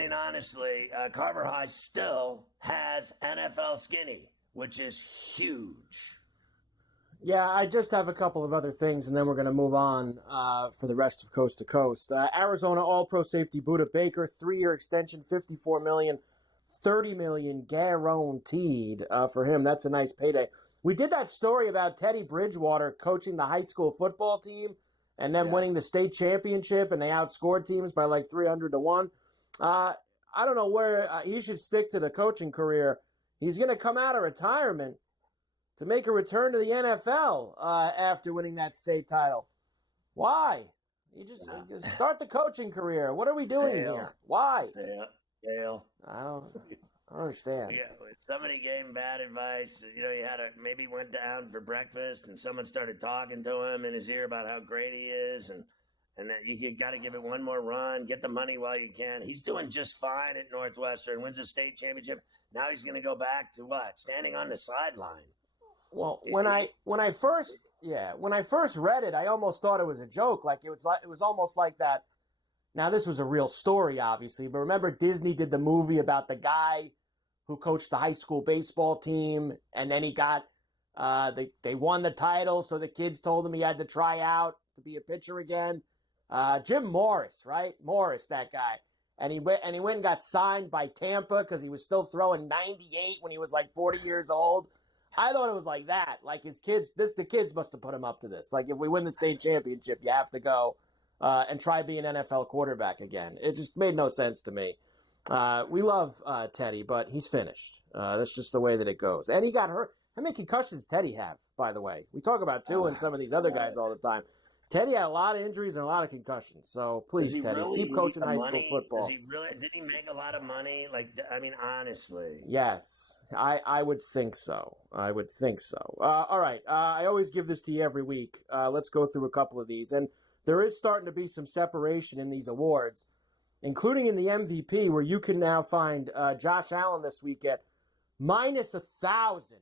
mean, honestly, Carver High still has NFL skinny, which is huge. Yeah, I just have a couple of other things, and then we're going to move on for the rest of Coast to Coast. Arizona All-Pro safety Budda Baker, 3-year extension, $54 million, $30 million guaranteed for him. That's a nice payday. We did that story about Teddy Bridgewater coaching the high school football team and then winning the state championship, and they outscored teams by like 300-1. I don't know where he should stick to the coaching career. He's going to come out of retirement to make a return to the NFL after winning that state title. Why? You just start the coaching career. What are we doing here? Why? Fail. I don't understand. Yeah, somebody gave him bad advice. You know, maybe went down for breakfast and someone started talking to him in his ear about how great he is and that you got to give it one more run, get the money while you can. He's doing just fine at Northwestern, wins the state championship. Now he's going to go back to what? Standing on the sideline. Well, when I first read it, I almost thought it was a joke. Like it was almost like that. Now this was a real story, obviously, but remember Disney did the movie about the guy who coached the high school baseball team, and then he got they won the title, so the kids told him he had to try out to be a pitcher again. Jim Morris, right? Morris, that guy, and he went and got signed by Tampa because he was still throwing 98 when he was like 40 years old. I thought it was like that. Like the kids must have put him up to this. Like if we win the state championship, you have to go and try being an NFL quarterback again. It just made no sense to me. We love Teddy, but he's finished. That's just the way that it goes. And he got hurt. How many concussions Teddy have, by the way? We talk about and some of these other guys all the time. Teddy had a lot of injuries and a lot of concussions. So please, Teddy, keep coaching high school football. Did he make a lot of money? Honestly. Yes, I would think so. All right. I always give this to you every week. Let's go through a couple of these. And there is starting to be some separation in these awards, including in the MVP, where you can now find Josh Allen this week at minus 1,000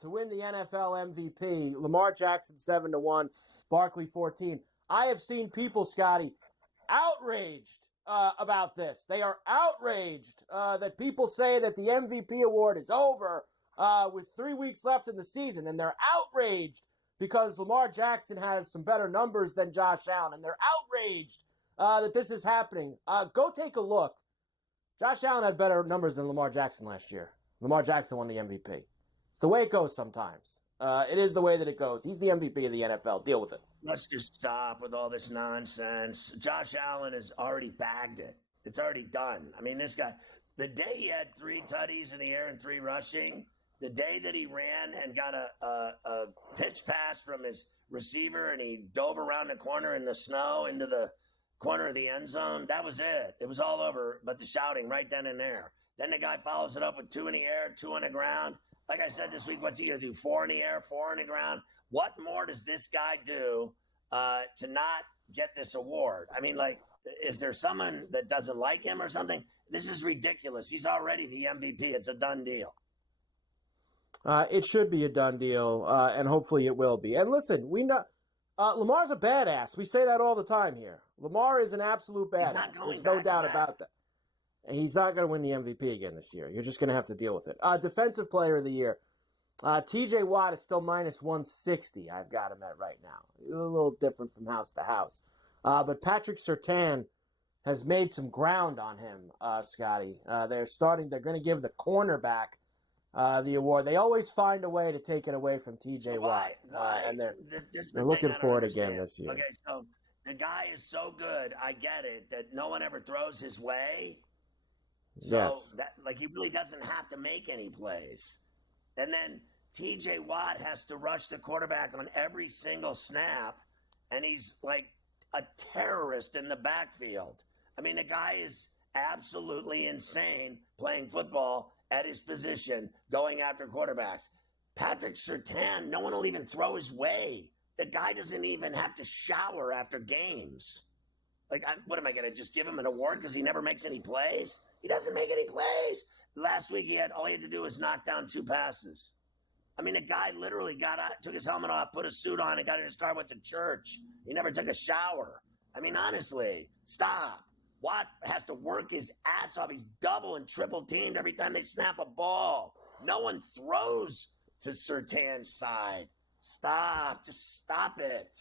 to win the NFL MVP. Lamar Jackson 7-1, Barkley 14. I have seen people, Scotty, outraged about this. They are outraged that people say that the MVP award is over with 3 weeks left in the season, and they're outraged because Lamar Jackson has some better numbers than Josh Allen, and they're outraged that this is happening. Go take a look. Josh Allen had better numbers than Lamar Jackson last year. Lamar Jackson won the MVP. It's the way it goes sometimes. It is the way that it goes. He's the MVP of the NFL. Deal with it. Let's just stop with all this nonsense. Josh Allen has already bagged it. It's already done. I mean, this guy, the day he had 3 tutties in the air and 3 rushing, the day that he ran and got a pitch pass from his receiver and he dove around the corner in the snow into the corner of the end zone, that was it. It was all over, but the shouting right then and there. Then the guy follows it up with 2 in the air, 2 on the ground. Like I said this week, what's he going to do? 4 in the air, 4 on the ground? What more does this guy do to not get this award? I mean, is there someone that doesn't like him or something? This is ridiculous. He's already the MVP. It's a done deal. It should be a done deal, and hopefully it will be. And listen, we know Lamar's a badass. We say that all the time here. Lamar is an absolute badass. There's no doubt about that. And he's not going to win the MVP again this year. You're just going to have to deal with it. Defensive Player of the Year. TJ Watt is still minus 160. I've got him at right now. A little different from house to house. But Patrick Surtain has made some ground on him, Scotty. They're going to give the cornerback the award. They always find a way to take it away from TJ Watt. And they're looking for it again this year. Okay, so the guy is so good, I get it, that no one ever throws his way. So yes. He really doesn't have to make any plays. And then TJ Watt has to rush the quarterback on every single snap, and he's like a terrorist in the backfield. I mean, the guy is absolutely insane playing football at his position, going after quarterbacks. Patrick Surtain, no one will even throw his way. The guy doesn't even have to shower after games. What am I going to just give him an award because he never makes any plays? He doesn't make any plays. Last week, all he had to do was knock down 2 passes. I mean, the guy literally got out, took his helmet off, put a suit on, and got in his car, went to church. He never took a shower. I mean, honestly, stop. Watt has to work his ass off. He's double and triple teamed every time they snap a ball. No one throws to Surtain's side. Stop. Just stop it.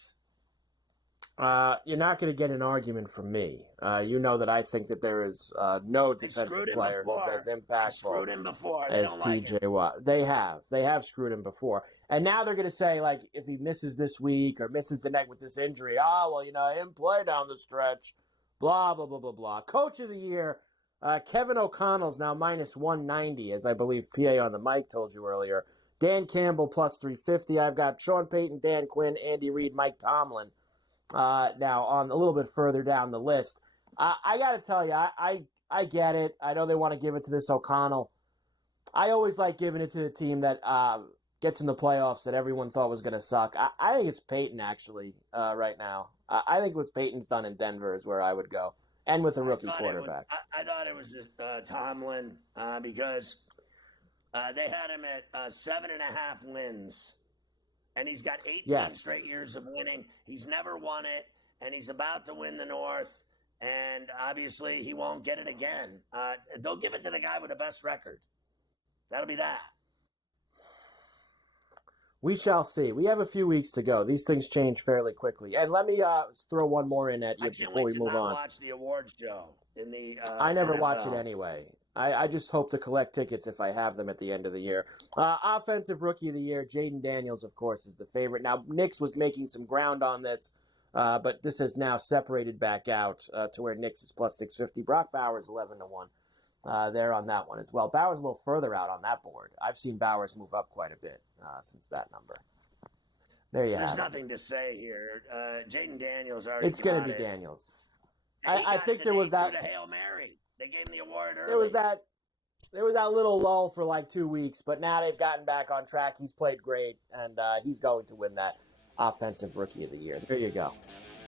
You're not going to get an argument from me. You know that I think that there is no defensive player who's as impactful as TJ Watt. They have screwed him before. And now they're going to say, like, if he misses this week or misses the next with this injury, he didn't play down the stretch, blah, blah, blah, blah, blah. Coach of the year, Kevin O'Connell's now minus 190, as I believe PA on the mic told you earlier. Dan Campbell plus 350. I've got Sean Payton, Dan Quinn, Andy Reid, Mike Tomlin. Now, on a little bit further down the list, I got to tell you, I get it. I know they want to give it to this O'Connell. I always like giving it to the team that gets in the playoffs that everyone thought was going to suck. I think it's Peyton, actually, right now. I think what Peyton's done in Denver is where I would go, and with a rookie quarterback. I thought it was Tomlin because they had him at 7.5 wins. And he's got 18 straight years of winning. He's never won it, and he's about to win the North. And obviously, he won't get it again. They'll give it to the guy with the best record. That'll be that. We shall see. We have a few weeks to go. These things change fairly quickly. And let me throw one more in at you before we move on. I watch the awards show in the I never NFL. Watch it anyway. I just hope to collect tickets if I have them at the end of the year. Offensive Rookie of the Year, Jaden Daniels, of course, is the favorite. Now, Nix was making some ground on this, but this has now separated back out to where Nix is plus 650. Brock Bowers, 11-1. There on that one as well. Bowers a little further out on that board. I've seen Bowers move up quite a bit since that number. There you have it. There's nothing to say here. Jaden Daniels already It's going to be Daniels. I think there was that. The Hail Mary. They gave him the award early. There was that little lull for like 2 weeks, but now they've gotten back on track. He's played great, and he's going to win that Offensive Rookie of the Year. There you go.